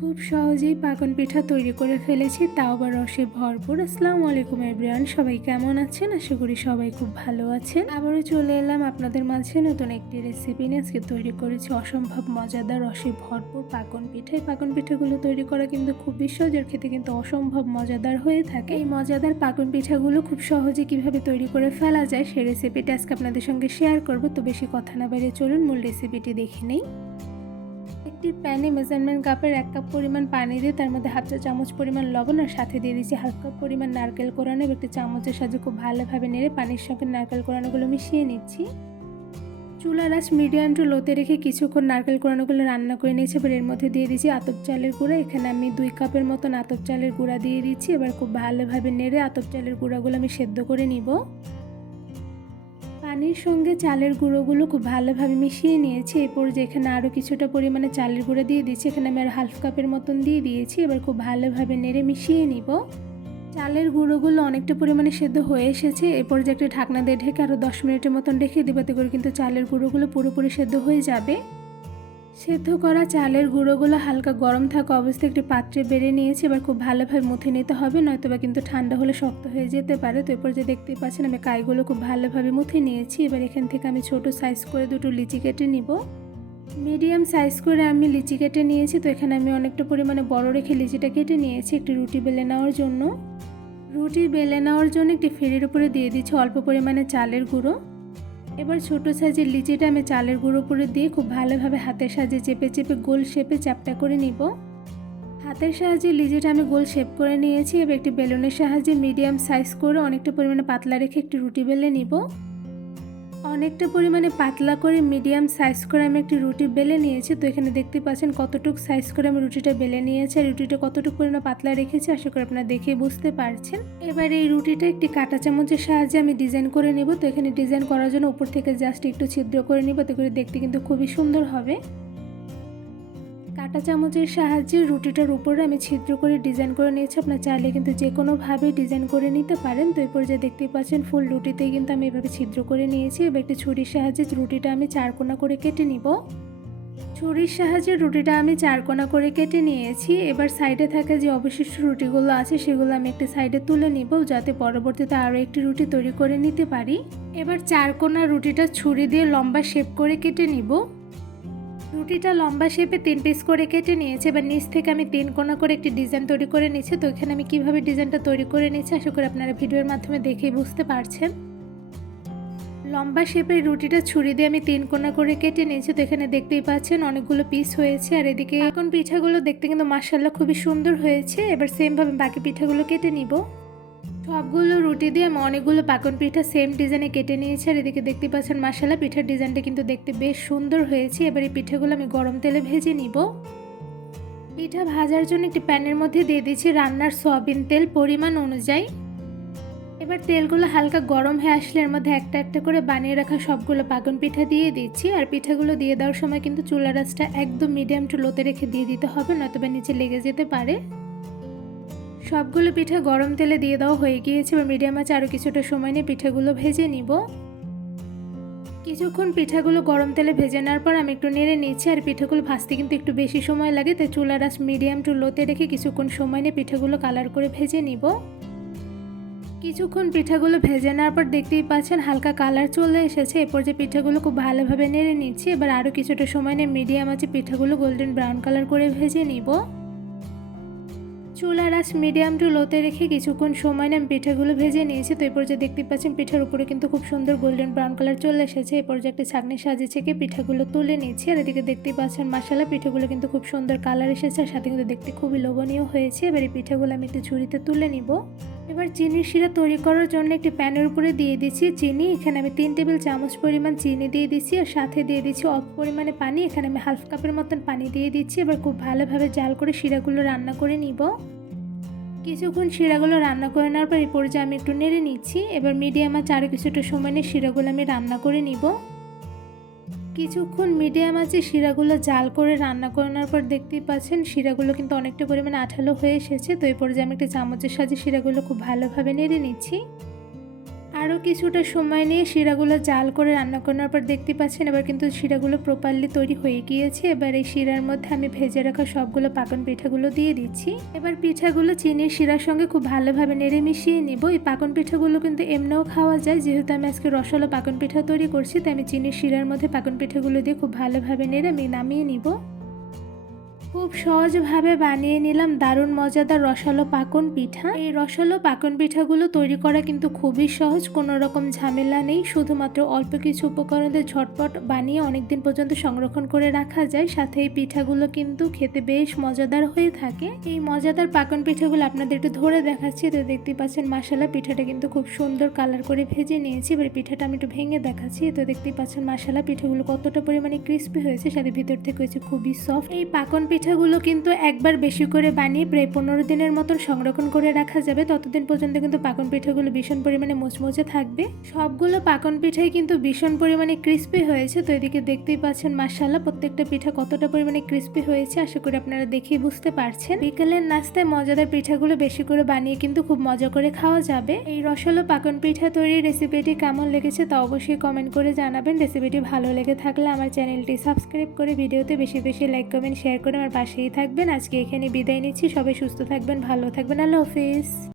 খুব সহজেই পাকন পিঠা তৈরি করে ফেলেছি, তাও আবার রসে ভরপুর। আসসালামু আলাইকুম এভরিওয়ান, সবাই কেমন আছেন? আশা করি সবাই খুব ভালো আছেন। আবারও চলে এলাম আপনাদের মাঝে নতুন একটি রেসিপি নিয়ে। আজকে তৈরি করেছি অসম্ভব মজাদার রসে ভরপুর পাকন পিঠা। এই পাকন পিঠাগুলো তৈরি করা কিন্তু খুবই সহজ, আর খেতে কিন্তু অসম্ভব মজাদার হয়ে থাকে। এই মজাদার পাকন পিঠাগুলো খুব সহজে কিভাবে তৈরি করে ফেলা যায় সেই রেসিপিটা আজকে আপনাদের সঙ্গে শেয়ার করব। তো বেশি কথা না বাড়িয়ে চলুন মূল রেসিপিটি দেখে নেই। একটি প্যানে মেজারমেন্ট কাপের 1 কাপ পরিমাণ পানি দিয়ে তার মধ্যে হাফ চা চামচ পরিমাণ লবণ আর সাথে দিয়ে দিয়েছি হাফ কাপ পরিমাণ নারকেল কোরানো। একটি চামচের সাহায্যে খুব ভালোভাবে নেড়ে পানির সঙ্গে নারকেল কোরানোগুলো মিশিয়ে নিচ্ছি। চুলার আঁচ মিডিয়াম টু লোতে রেখে কিছুক্ষণ নারকেল কোরানোগুলো রান্না করে নিয়েছি। এবার এর মধ্যে দিয়ে দিচ্ছি আতপ চালের গুঁড়া। এখানে আমি 2 কাপের মতন আতপ চালের গুঁড়া দিয়ে দিচ্ছি। এবার খুব ভালোভাবে নেড়ে আতপ চালের গুঁড়াগুলো আমি সেদ্ধ করে নিব। পানির সঙ্গে চালের গুঁড়োগুলো খুব ভালোভাবে মিশিয়ে নিয়েছি। এরপর যেখানে আরও কিছুটা পরিমাণে চালের গুঁড়ো দিয়ে দিচ্ছি, এখানে আমি আর হাফ কাপের মতন দিয়ে দিয়েছি। এবার খুব ভালোভাবে নেড়ে মিশিয়ে নিব। চালের গুঁড়োগুলো অনেকটা পরিমাণে সেদ্ধ হয়ে এসেছে। এরপর যে একটা ঢাকনা দিয়ে ঢেকে আরও 10 মিনিটের মতন রেখে দেবো, এতে করে কিন্তু চালের গুঁড়োগুলো পুরোপুরি সেদ্ধ হয়ে যাবে। সেদ্ধ করা চালের গুঁড়োগুলো হালকা গরম থাকা অবস্থায় একটি পাত্রে বেড়ে নিয়েছি। এবার খুব ভালোভাবে মুথে নিতে হবে, নয়তোবা কিন্তু ঠান্ডা হলে শক্ত হয়ে যেতে পারে। তো এরপর যে দেখতেই পাচ্ছেন আমি কাইগুলো খুব ভালোভাবে মুথে নিয়েছি। এবার এখান থেকে আমি ছোট সাইজ করে দুটো লিচি কেটে নিব। মিডিয়াম সাইজ করে আমি লিচি কেটে নিয়েছি। তো এখানে আমি অনেকটা পরিমাণে বড় রেখে লিচিটা কেটে নিয়েছি একটি রুটি বেলে নেওয়ার জন্য। রুটি বেলে নেওয়ার জন্য একটি ফেরির উপরে দিয়ে দিচ্ছি অল্প পরিমাণে চালের গুঁড়ো। এবার ছোট সাইজের লিচিটা আমি চালের গুঁড়ো উপরে দিয়ে খুব ভালোভাবে হাতের সাহায্যে চেপে চেপে গোল শেপে চ্যাপটা করে নিব। হাতের সাহায্যে লিচিটা আমি গোল শেপ করে নিয়েছি। এবার একটি বেলুনের সাহায্যে মিডিয়াম সাইজ করে অনেকটা পরিমাণে পাতলা রেখে একটি রুটি বেলে নিব। অনেকটা পরিমাণে পাতলা করে মিডিয়াম সাইজ করে আমি একটি রুটি বেলে নিয়েছি। তো এখানে দেখতে পাচ্ছেন কতটুকু সাইজ করে আমি রুটিটা বেলে নিয়েছি, আর রুটিটা কতটুকু পরিমাণে পাতলা রেখেছি আশা করি আপনারা দেখে বুঝতে পারছেন। এবার এই রুটিটা একটি কাঁটা চামচের সাহায্যে আমি ডিজাইন করে নেব। তো এখানে ডিজাইন করার জন্য উপর থেকে জাস্ট একটু ছিদ্র করে নিব, এতে করে দেখতে কিন্তু খুবই সুন্দর হবে। কাঁটা চামচের সাহায্যে রুটিটার উপরে আমি ছিদ্র করে ডিজাইন করে নিয়েছি। আপনার চাইলে কিন্তু যে কোনোভাবে ডিজাইন করে নিতে পারেন। তো এরপর যে দেখতে পাচ্ছেন ফুল রুটিতেই কিন্তু আমি এভাবে ছিদ্র করে নিয়েছি। এবার একটি ছুরির সাহায্যে রুটিটা আমি 4 কোণা করে কেটে নিব। ছুরির সাহায্যে রুটিটা আমি 4 কোণা করে কেটে নিয়েছি। এবার সাইডে থাকা যে অবশিষ্ট রুটিগুলো আছে সেগুলো আমি একটি সাইডে তুলে নিব, যাতে পরবর্তীতে আরও একটি রুটি তৈরি করে নিতে পারি। এবার 4 কোণা রুটিটা ছুরি দিয়ে লম্বা শেপ করে কেটে নিব। রুটিটা লম্বা শেপে 3 পিস করে কেটে নিয়েছি। এবার নিচ থেকে আমি 3 কোণা করে একটি ডিজাইন তৈরি করে নিচ্ছি। তো এখানে আমি কিভাবে ডিজাইনটা তৈরি করে নিচ্ছি আশা করি আপনারা ভিডিওর মাধ্যমে দেখেই বুঝতে পারছেন। লম্বা শেপের রুটিটা ছুরি দিয়ে আমি 3 কোণা করে কেটে নিয়েছি। তো এখানে দেখতেই পাচ্ছেন অনেকগুলো পিস হয়েছে, আর এদিকে এখন পিঠাগুলো দেখতে কিন্তু মাশাআল্লাহ খুবই সুন্দর হয়েছে। এবার সেমভাবে বাকি পিঠাগুলো কেটে নিব। সবগুলো রুটি দিয়ে আমি অনেকগুলো পাকন পিঠা সেম ডিজাইনে কেটে নিয়েছি, আর এদিকে দেখতে পাচ্ছেন মাশাআল্লাহ পিঠার ডিজাইনটা কিন্তু দেখতে বেশ সুন্দর হয়েছে। এবার এই পিঠাগুলো আমি গরম তেলে ভেজে নিব। পিঠা ভাজার জন্য একটি প্যানের মধ্যে দিয়ে দিচ্ছি রান্নার সয়াবিন তেল পরিমাণ অনুযায়ী। এবার তেলগুলো হালকা গরম হয়ে আসলে এর মধ্যে একটা একটা করে বানিয়ে রাখা সবগুলো পাকন পিঠা দিয়ে দিচ্ছি। আর পিঠাগুলো দিয়ে দেওয়ার সময় কিন্তু চুলার আঁচটা একদম মিডিয়াম টু লোতে রেখে দিয়ে দিতে হবে, নয়তোবা নিচে লেগে যেতে পারে। সবগুলো পিঠা গরম তেলে দিয়ে দেওয়া হয়ে গিয়েছে। এবার মিডিয়াম আঁচে আরও কিছুটা সময় নিয়ে পিঠাগুলো ভেজে নিব। কিছুক্ষণ পিঠাগুলো গরম তেলে ভেজে নেওয়ার পর আমি একটু নেড়ে নিচ্ছি। আর পিঠাগুলো ভাজতে কিন্তু একটু বেশি সময় লাগে, তাই চুলার আঁচ মিডিয়াম টু লোতে রেখে কিছুক্ষণ সময় নিয়ে পিঠাগুলো কালার করে ভেজে নিব। কিছুক্ষণ পিঠাগুলো ভেজে নেওয়ার পর দেখতেই পাচ্ছেন হালকা কালার চলে এসেছে। এরপর যে পিঠাগুলো খুব ভালোভাবে নেড়ে নিচ্ছি। এবার আরও কিছুটা সময় নিয়ে মিডিয়াম আঁচে পিঠাগুলো গোল্ডেন ব্রাউন কালার করে ভেজে নিব। চুলার আঁচ মিডিয়াম টু লোতে রেখে কিছুক্ষণ সময় নিয়ে আমি পিঠাগুলো ভেজে নিয়েছি। তো এরপর যে দেখতে পাচ্ছেন পিঠার উপরে কিন্তু খুব সুন্দর গোল্ডেন ব্রাউন কালার চলে এসেছে। এরপর যে একটা ছাঁকনির সাহায্যে ছেঁকে পিঠাগুলো তুলে নিচ্ছি। আর এদিকে দেখতেই পাচ্ছেন মাশাআল্লাহ পিঠাগুলো কিন্তু খুব সুন্দর কালার এসেছে, আর সাথে কিন্তু দেখতে খুবই লোভনীয় হয়েছে। এবার এই পিঠাগুলো আমি একটু ঝুড়িতে তুলে নিব। এবার চিনির শিরা তৈরি করার জন্য একটি প্যানের উপরে দিয়ে দিচ্ছি চিনি। এখানে আমি 3 টেবিল চামচ পরিমাণ চিনি দিয়ে দিচ্ছি, আর সাথে দিয়ে দিচ্ছি অল্প পরিমাণে পানি। এখানে আমি হাফ কাপের মতন পানি দিয়ে দিচ্ছি। এবার খুব ভালোভাবে জাল করে শিরাগুলো রান্না করে নিব। কিছুক্ষণ শিরাগুলো রান্না করে নেওয়ার পর এই পর্যায়ে আমি একটু নেড়ে নিচ্ছি। এবার মিডিয়াম আঁচে আরও কিছুটা সময় নিয়ে শিরাগুলো আমি রান্না করে নিব। কিছুক্ষণ মিডিয়াম আঁচে শিরাগুলো জাল করে রান্না করে নেওয়ার পর দেখতেই পাচ্ছেন শিরাগুলো কিন্তু অনেকটা পরিমাণে আঠালো হয়ে এসেছে। তো এই পর্যায়ে আমি একটা চামচের সাহায্যে শিরাগুলো খুব ভালোভাবে নেড়ে নিচ্ছি। আর আরও কিছুটা সময় নিয়ে শিরাগুলো জাল করে রান্না করার পর দেখতে পাচ্ছেন এবার কিন্তু শিরাগুলো প্রপারলি তৈরি হয়ে গিয়েছে। এবার এই শিরার মধ্যে আমি ভেজে রাখা সবগুলো পাকন পিঠাগুলো দিয়ে দিচ্ছি। এবার পিঠাগুলো চিনির শিরার সঙ্গে খুব ভালোভাবে নেড়ে মিশিয়ে নিব। এই পাকন পিঠাগুলো কিন্তু এমনিও খাওয়া যায়, যেহেতু আমি আজকে রসালো পাকন পিঠা তৈরি করছি তাই আমি চিনির শিরার মধ্যে পাকন পিঠাগুলো দিয়ে খুব ভালোভাবে নেড়ে আমি নামিয়ে নিব। খুব সহজভাবে বানিয়ে নিলাম দারুণ মজাদার রসালো পাকন পিঠা। এই রসালো পাকন পিঠাগুলো তৈরি করা কিন্তু খুবই সহজ, কোনো রকম ঝামেলা নেই। শুধুমাত্র অল্প কিছু উপকরণে ঝটপট বানিয়ে অনেকদিন পর্যন্ত সংরক্ষণ করে রাখা যায়। সাথে এই পিঠাগুলো কিন্তু খেতে বেশ মজাদার হয়ে থাকে। এই মজাদার পাকন পিঠাগুলো আপনাদের একটু ধরে দেখাচ্ছি। তো দেখতে পাচ্ছেন মাশাআল্লাহ পিঠাটা কিন্তু খুব সুন্দর কালার করে ভেজে নিয়েছি। এবার পিঠাটা আমি একটু ভেঙে দেখাচ্ছি। তো দেখতেই পাচ্ছেন মাশাআল্লাহ পিঠাগুলো কতটা পরিমাণে ক্রিস্পি হয়েছে, সাথে ভিতর থেকে হয়েছে খুবই সফট। এই পাকন পিঠাগুলো কিন্তু একবার বেশি করে বানিয়ে প্রায় 15 দিনের মতন সংরক্ষণ করে রাখা যাবে। ততদিন পর্যন্ত কিন্তু পাকন পিঠাগুলো ভীষণ পরিমাণে মুচমুচে থাকবে। সবগুলো পাকন পিঠাই কিন্তু ভীষণ পরিমাণে ক্রিস্পি হয়েছে। তো এদিকে দেখতেই পাচ্ছেন মাশাআল্লাহ প্রত্যেকটা পিঠা কতটা পরিমাণে ক্রিস্পি হয়েছে, আশা করি আপনারা দেখেই বুঝতে পারছেন। বিকেলের নাস্তায় মজাদার পিঠাগুলো বেশি করে বানিয়ে কিন্তু খুব মজা করে খাওয়া যাবে। এই রসালো পাকন পিঠা তৈরির রেসিপিটি কেমন লেগেছে তা অবশ্যই কমেন্ট করে জানাবেন। রেসিপিটি ভালো লেগে থাকলে আমার চ্যানেলটি সাবস্ক্রাইব করে ভিডিওতে বেশি বেশি লাইক কমেন্ট শেয়ার করে আমার পাশেই থাকবেন। আজকে এখানে বিদায় নিচ্ছি। সবাই সুস্থ থাকবেন, ভালো থাকবেন। আল্লাহ হাফেজ।